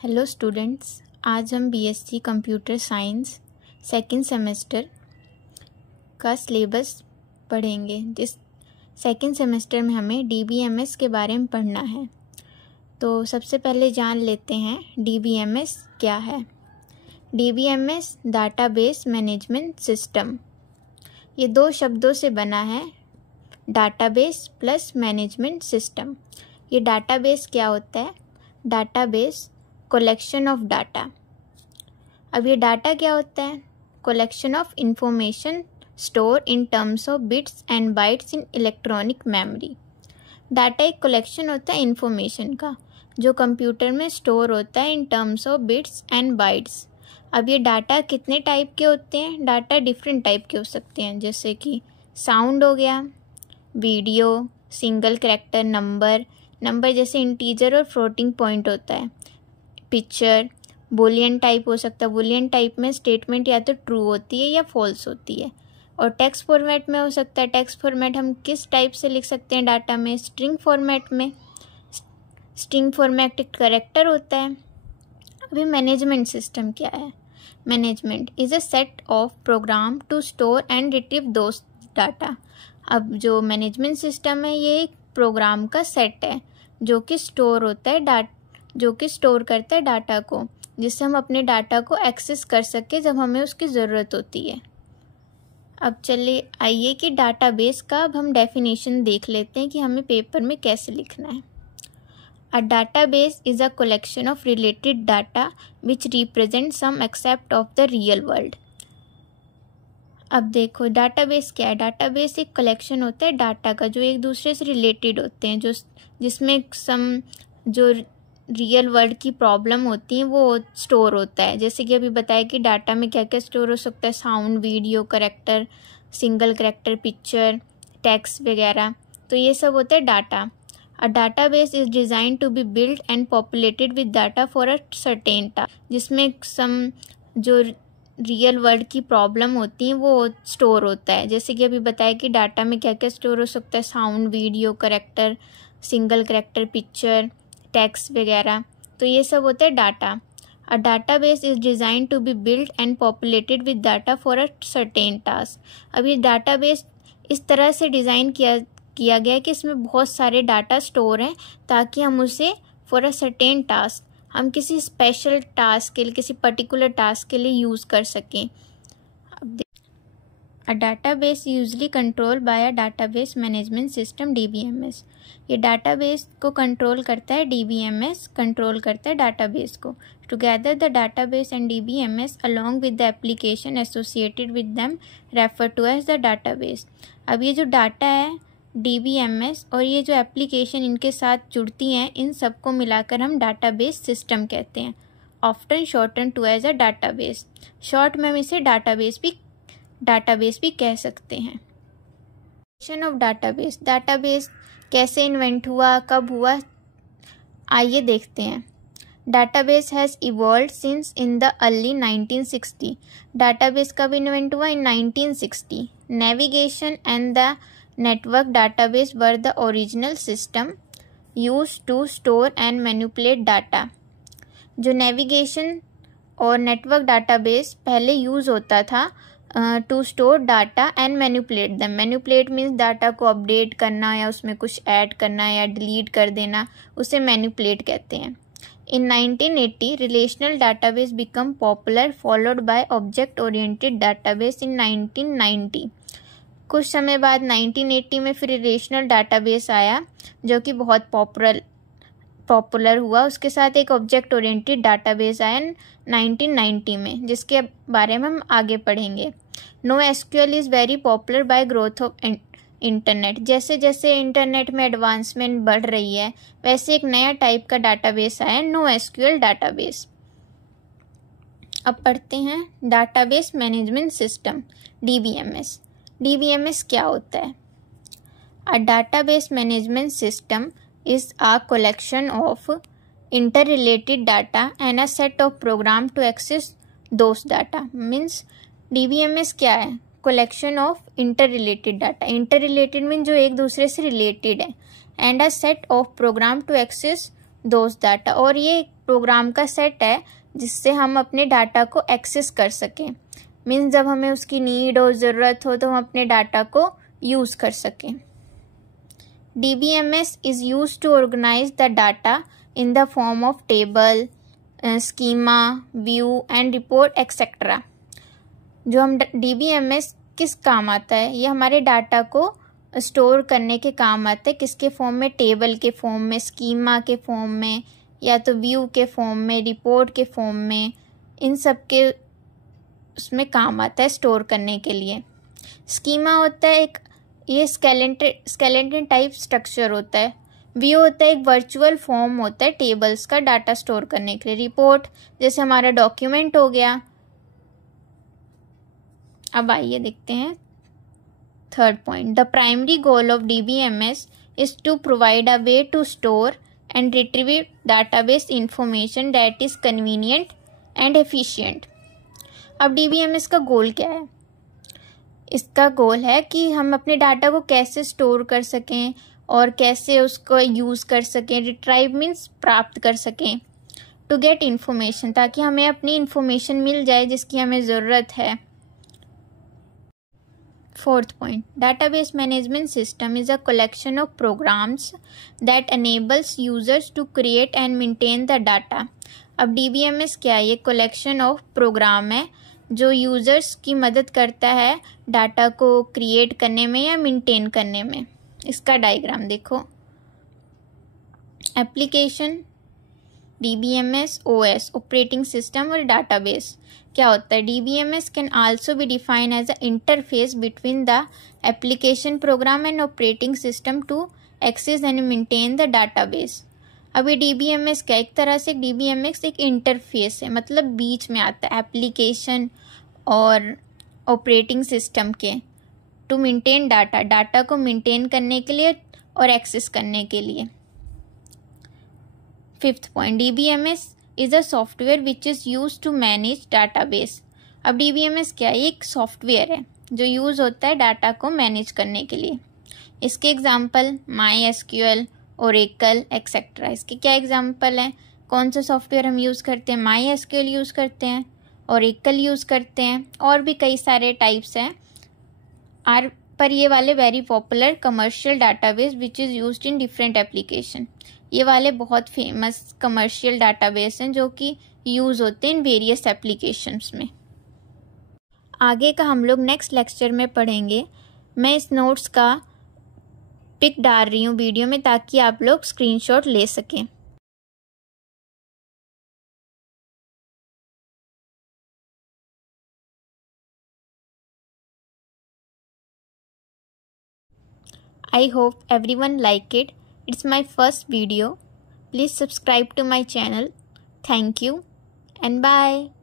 Hello students, आज हम BSc computer science second semester का सिलेबस पढ़ेंगे। जिस सेकंड सेमेस्टर में हमें डीबीएमएस के बारे में पढ़ना है। तो सबसे पहले जान लेते हैं डीबीएमएस क्या है। डीबीएमएस डाटाबेस मैनेजमेंट सिस्टम, ये दो शब्दों से बना है, डाटाबेस प्लस मैनेजमेंट सिस्टम। ये डाटाबेस क्या होता है? Database collection of data. अब ये डाटा क्या होता है? Collection of information store in terms of bits and bytes in electronic memory. Data एक कलेक्शन होता है इंफॉर्मेशन का, जो कंप्यूटर में स्टोर होता है in terms of bits and bytes. अब ये डाटा कितने टाइप के होते हैं? डाटा डिफरेंट टाइप के हो सकते हैं, जैसे कि साउंड हो गया, वीडियो, सिंगल कैरेक्टर नंबर जैसे इंटीजर और फ्लोटिंग पॉइंट होता है, पिक्चर, बूलियन टाइप हो सकता है। बूलियन टाइप में स्टेटमेंट या तो ट्रू होती है या फॉल्स होती है। और टेक्स्ट फॉर्मेट में हो सकता है। टेक्स्ट फॉर्मेट हम किस टाइप से लिख सकते हैं डाटा में? स्ट्रिंग फॉर्मेट में। स्ट्रिंग फॉर्मेट एक कैरेक्टर होता है। अभी मैनेजमेंट सिस्टम क्या है? Management is a set of program to store and retrieve those data. अब जो मैनेजमेंट सिस्टम है, ये एक प्रोग्राम का सेट है जो कि स्टोर होता है जो कि स्टोर करता है डाटा को, जिससे हम अपने डाटा को एक्सेस कर सके जब हमें उसकी ज़रूरत होती है। अब चलिए आइए कि डाटाबेस का अब हम डेफिनेशन देख लेते हैं कि हमें पेपर में कैसे लिखना है। A database is a collection of related data which represent some aspect of the real world. अब देखो डाटाबेस क्या है? डाटाबेस एक कलेक्शन होता है डाटा का जो एक दूसरे से रिलेटेड होते हैं, जिसमें सम जो रियल वर्ल्ड की प्रॉब्लम होती हैं वो स्टोर होता है। जैसे कि अभी बताया कि डाटा में क्या क्या स्टोर हो सकता है, sound, video, character, single character, picture, text वगैरह। तो ये सब होता है data. A database is design to be build and populated with data for a certain task, जिसमें सम जो रियल वर्ल्ड की प्रॉब्लम होती हैं वो स्टोर होता है। जैसे कि अभी बताया कि डाटा में क्या क्या स्टोर हो सकता है, sound, video, character, single character, picture, text वगैरह। तो ये सब होता है data. A database is design to be build and populated with data for a certain task. अब ये डाटाबेस इस तरह से डिज़ाइन किया गया है कि इसमें बहुत सारे डाटा स्टोर हैं, ताकि हम उसे फॉर अ सर्टेन टास्क, हम किसी स्पेशल टास्क के लिए, किसी पर्टिकुलर टास्क के लिए यूज़ कर सकें। अब a database usually control by a database management system DBMS. ये डाटाबेस को कंट्रोल करता है, डीबीएमएस कंट्रोल करता है डाटाबेस को। Together the database and DBMS along with the application associated with them refer to as the database. अब ये जो डाटा है डीबीएमएस और ये जो एप्लीकेशन इनके साथ जुड़ती हैं, इन सबको मिलाकर हम डाटाबेस सिस्टम कहते हैं। Often shorten to as a database. Short में हम इसे डाटाबेस भी कह सकते हैं। Of database. डाटाबेस कैसे इन्वेंट हुआ, कब हुआ, आइए देखते हैं। Database has evolved since in the early 1960। Database कब इन्वेंट हुआ? In 1960। Navigation and the network database were the original system used to store and manipulate data. जो नेविगेशन और नेटवर्क डाटाबेस पहले यूज़ होता था to store data and manipulate them. Manipulate means data को update करना या उसमें कुछ ऐड करना या डिलीट कर देना, उसे मैनिपुलेट कहते हैं। In 1980 relational database become popular followed by object oriented database in 1990। कुछ समय बाद 1980 में फिर रिलेशनल डाटाबेस आया जो कि बहुत पॉपुलर हुआ। उसके साथ एक ऑब्जेक्ट ओरिएंटेड डाटाबेस आया 1990 में, जिसके बारे में हम आगे पढ़ेंगे। No SQL is very popular by growth of internet. जैसे जैसे इंटरनेट में एडवांसमेंट बढ़ रही है, वैसे एक नया टाइप का डाटाबेस आया, नो एसक्यूएल डाटाबेस। अब पढ़ते हैं database management system DBMS. DBMS क्या होता है? A database management system is a collection of interrelated data and a set of program to access those data. Means DBMS क्या है? Collection of interrelated data. Interrelated means जो एक दूसरे से related है, and a set of program to access those data. और ये programme का सेट है जिससे हम अपने डाटा को एक्सेस कर सकें। मीन्स जब हमें उसकी नीड हो, ज़रूरत हो, तो हम अपने डाटा को यूज़ कर सकें। DBMS is used to organize the data in the form of table, schema, view and report etc. जो हम DBMS किस काम आता है? ये हमारे डाटा को स्टोर करने के काम आता है। किसके फॉर्म में? टेबल के फॉर्म में, स्कीमा के फॉर्म में, या तो व्यू के फॉर्म में, रिपोर्ट के फॉर्म में। इन सब के उसमें काम आता है स्टोर करने के लिए। स्कीमा होता है एक, ये स्केलेटन टाइप स्ट्रक्चर होता है। व्यू होता है एक वर्चुअल फॉर्म होता है टेबल्स का डाटा स्टोर करने के लिए। रिपोर्ट जैसे हमारा डॉक्यूमेंट हो गया। अब आइए देखते हैं third point. The primary goal of DBMS is to provide a way to store and retrieve database information that is convenient and efficient. अब DBMS का गोल क्या है? इसका गोल है कि हम अपने डाटा को कैसे स्टोर कर सकें और कैसे उसको यूज़ कर सकें। रिट्राइव मीन्स प्राप्त कर सकें। टू गेट इन्फॉर्मेशन, ताकि हमें अपनी इन्फॉर्मेशन मिल जाए जिसकी हमें ज़रूरत है। Fourth point, database management system is a collection of programs that enables users to create and maintain the data. अब DBMS क्या है? ये collection of program है जो यूज़र्स की मदद करता है डाटा को क्रिएट करने में या मेंटेन करने में। इसका डायग्राम देखो। Application, DBMS, OS operating system और डाटाबेस। क्या होता है? DBMS can also be defined as a interface between the application program and operating system to access and maintain the database. अब ये DBMS क्या? एक तरह से DBMS एक इंटरफेस है, मतलब बीच में आता है एप्लीकेशन और ऑपरेटिंग सिस्टम के। टू मेंटेन डाटा, डाटा को मेंटेन करने के लिए और एक्सेस करने के लिए। Fifth point, DBMS is a software which is use to manage database. अब DBMS क्या है? एक सॉफ्टवेयर है जो यूज़ होता है डाटा को मैनेज करने के लिए। इसके एग्जाम्पल MySQL, Oracle एक्सेट्रा। इसके क्या एग्जाम्पल हैं? कौन सा सॉफ्टवेयर हम यूज़ करते हैं? MySQL यूज़ करते हैं, Oracle यूज़ करते हैं, और भी कई सारे टाइप्स हैं। पर ये वाले very popular commercial database which is used in different application. ये वाले बहुत फेमस कमर्शियल डाटाबेस हैं जो कि यूज़ होते हैं इन वेरियस एप्लीकेशंस में। आगे का हम लोग नेक्स्ट लेक्चर में पढ़ेंगे। मैं इस नोट्स का पिक डाल रही हूँ वीडियो में ताकि आप लोग स्क्रीनशॉट ले सकें। I hope everyone like it. It's my first video. Please subscribe to my channel. Thank you and bye.